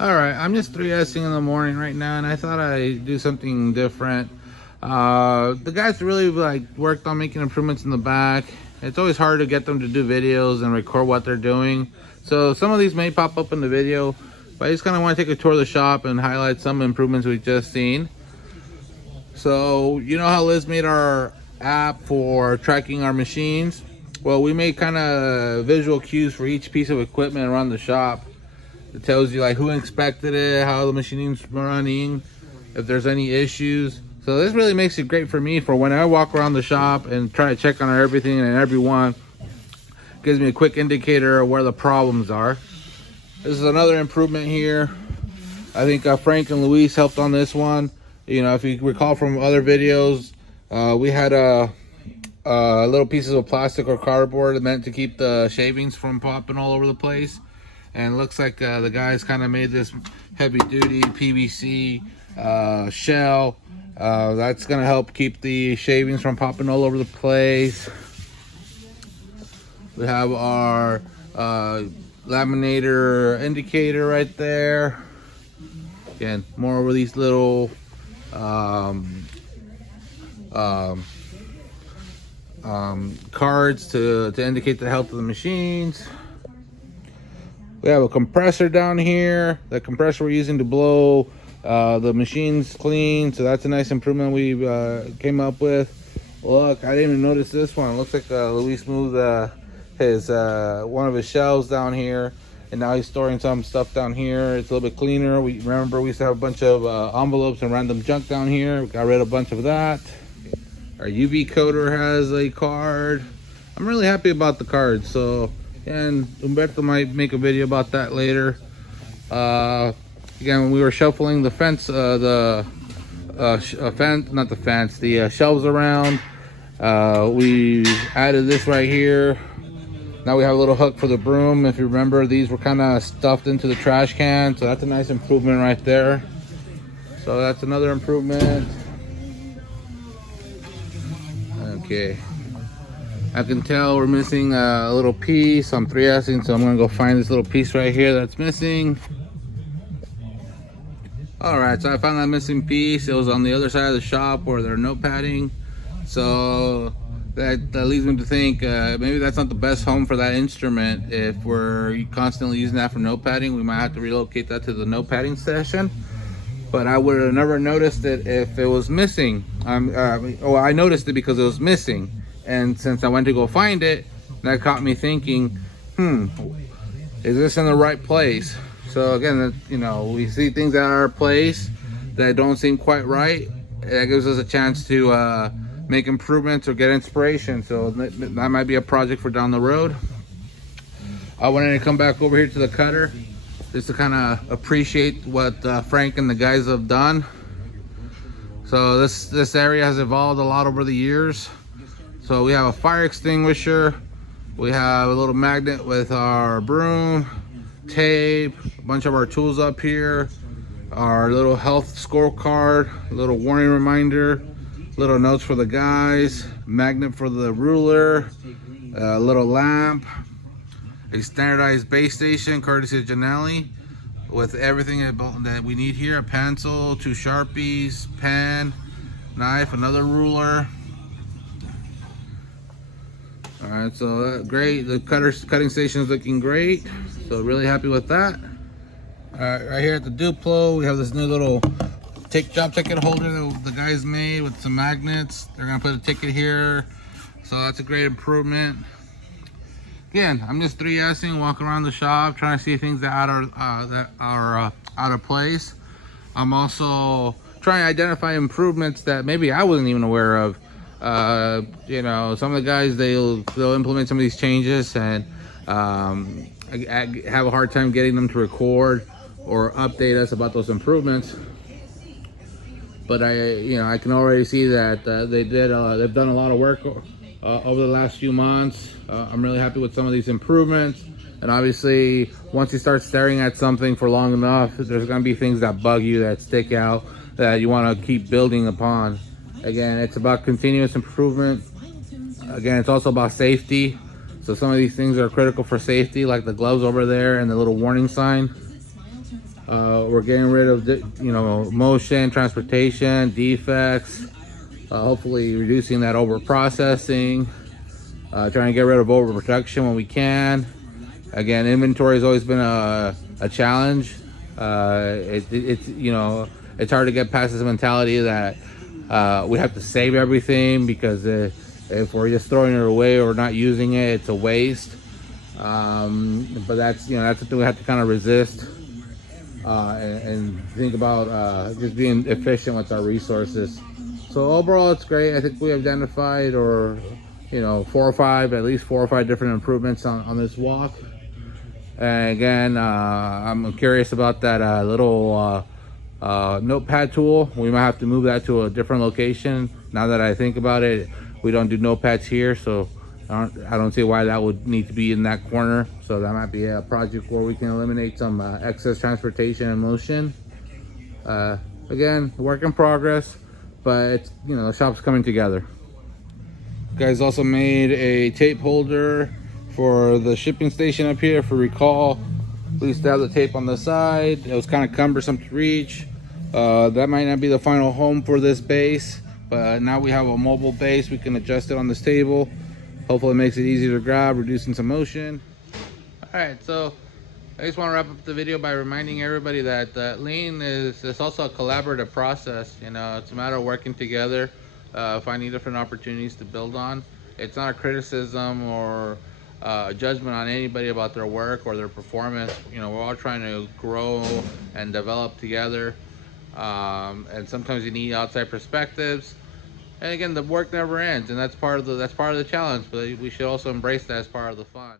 All right, I'm just 3Sing in the morning right now, and I thought I'd do something different. The guys really like worked on making improvements in the back. It's always hard to get them to do videos and record what they're doing. So some of these may pop up in the video, but I just kind of want to take a tour of the shop and highlight some improvements we've just seen. So you know how Liz made our app for tracking our machines? Well, we made kind of visual cues for each piece of equipment around the shop. It tells you like who inspected it, how the machine's running, if there's any issues. So this really makes it great for me for when I walk around the shop and try to check on everything and everyone. Gives me a quick indicator of where the problems are. This is another improvement here. I think Frank and Luis helped on this one. You know, if you recall from other videos, we had little pieces of plastic or cardboard meant to keep the shavings from popping all over the place. And it looks like the guys kind of made this heavy duty PVC shell. That's gonna help keep the shavings from popping all over the place. We have our laminator indicator right there. Again, more of these little cards to indicate the health of the machines. We have a compressor down here. The compressor we're using to blow the machines clean. So that's a nice improvement we came up with. Look, I didn't even notice this one. It looks like Luis moved his one of his shelves down here, and now he's storing some stuff down here. It's a little bit cleaner. We remember we used to have a bunch of envelopes and random junk down here. We got rid of a bunch of that. Our UV coder has a card. I'm really happy about the card. So, and Humberto might make a video about that later. Again, when we were shuffling the fence, the shelves around, we added this right here. Now we have a little hook for the broom. If you remember, these were kind of stuffed into the trash can, so that's a nice improvement right there. So that's another improvement. Okay, I can tell we're missing a little piece. I'm 3Sing, so I'm gonna go find this little piece right here that's missing. All right, so I found that missing piece. It was on the other side of the shop where they're note padding. So that leads me to think maybe that's not the best home for that instrument. If we're constantly using that for note padding, we might have to relocate that to the note padding session. But I would have never noticed it if it was missing. I noticed it because it was missing. And since I went to go find it, that caught me thinking, is this in the right place? So again, you know, we see things at our place that don't seem quite right. That gives us a chance to make improvements or get inspiration. So that might be a project for down the road. I wanted to come back over here to the cutter just to kind of appreciate what Frank and the guys have done. So this area has evolved a lot over the years. So we have a fire extinguisher, we have a little magnet with our broom, tape, a bunch of our tools up here, our little health scorecard, a little warning reminder, little notes for the guys, magnet for the ruler, a little lamp, a standardized base station courtesy of Janelli with everything that we need here: a pencil, 2 Sharpies, pen, knife, another ruler. All right, so great. The cutting station is looking great, so really happy with that. All right, right here at the Duplo, we have this new little job ticket holder that the guys made with some magnets. They're gonna put a ticket here, so that's a great improvement. Again, I'm just 3Sing, walking around the shop, trying to see things that are out of place. I'm also trying to identify improvements that maybe I wasn't even aware of. You know, some of the guys, they'll implement some of these changes, and I have a hard time getting them to record or update us about those improvements. But I can already see that they've done a lot of work over the last few months. I'm really happy with some of these improvements. And obviously, once you start staring at something for long enough, there's gonna be things that bug you, that stick out, that you wanna keep building upon. Again, it's about continuous improvement. Again, it's also about safety. So some of these things are critical for safety, like the gloves over there and the little warning sign. We're getting rid of motion, transportation, defects, hopefully reducing that over processing, trying to get rid of overproduction when we can. Again, inventory has always been a challenge. It's hard to get past this mentality that we have to save everything, because if we're just throwing it away or not using it, it's a waste. But that's something we have to kind of resist, and think about just being efficient with our resources. So overall, it's great. I think we identified, or at least four or five different improvements on this walk. And again, I'm curious about that little notepad tool. We might have to move that to a different location. Now that I think about it, we don't do notepads here, so I don't see why that would need to be in that corner. So that might be a project where we can eliminate some excess transportation and motion. Again, work in progress, but it's, the shop's coming together. Guys also made a tape holder for the shipping station up here. For recall, we used to have the tape on the side. It was kind of cumbersome to reach. That might not be the final home for this base, but now we have a mobile base. We can adjust it on this table. Hopefully it makes it easier to grab, reducing some motion. All right, so I just want to wrap up the video by reminding everybody that lean is also a collaborative process. It's a matter of working together, finding different opportunities to build on. It's not a criticism or judgment on anybody about their work or their performance. We're all trying to grow and develop together, and sometimes you need outside perspectives. And again, the work never ends, and that's part of the challenge. But we should also embrace that as part of the fun.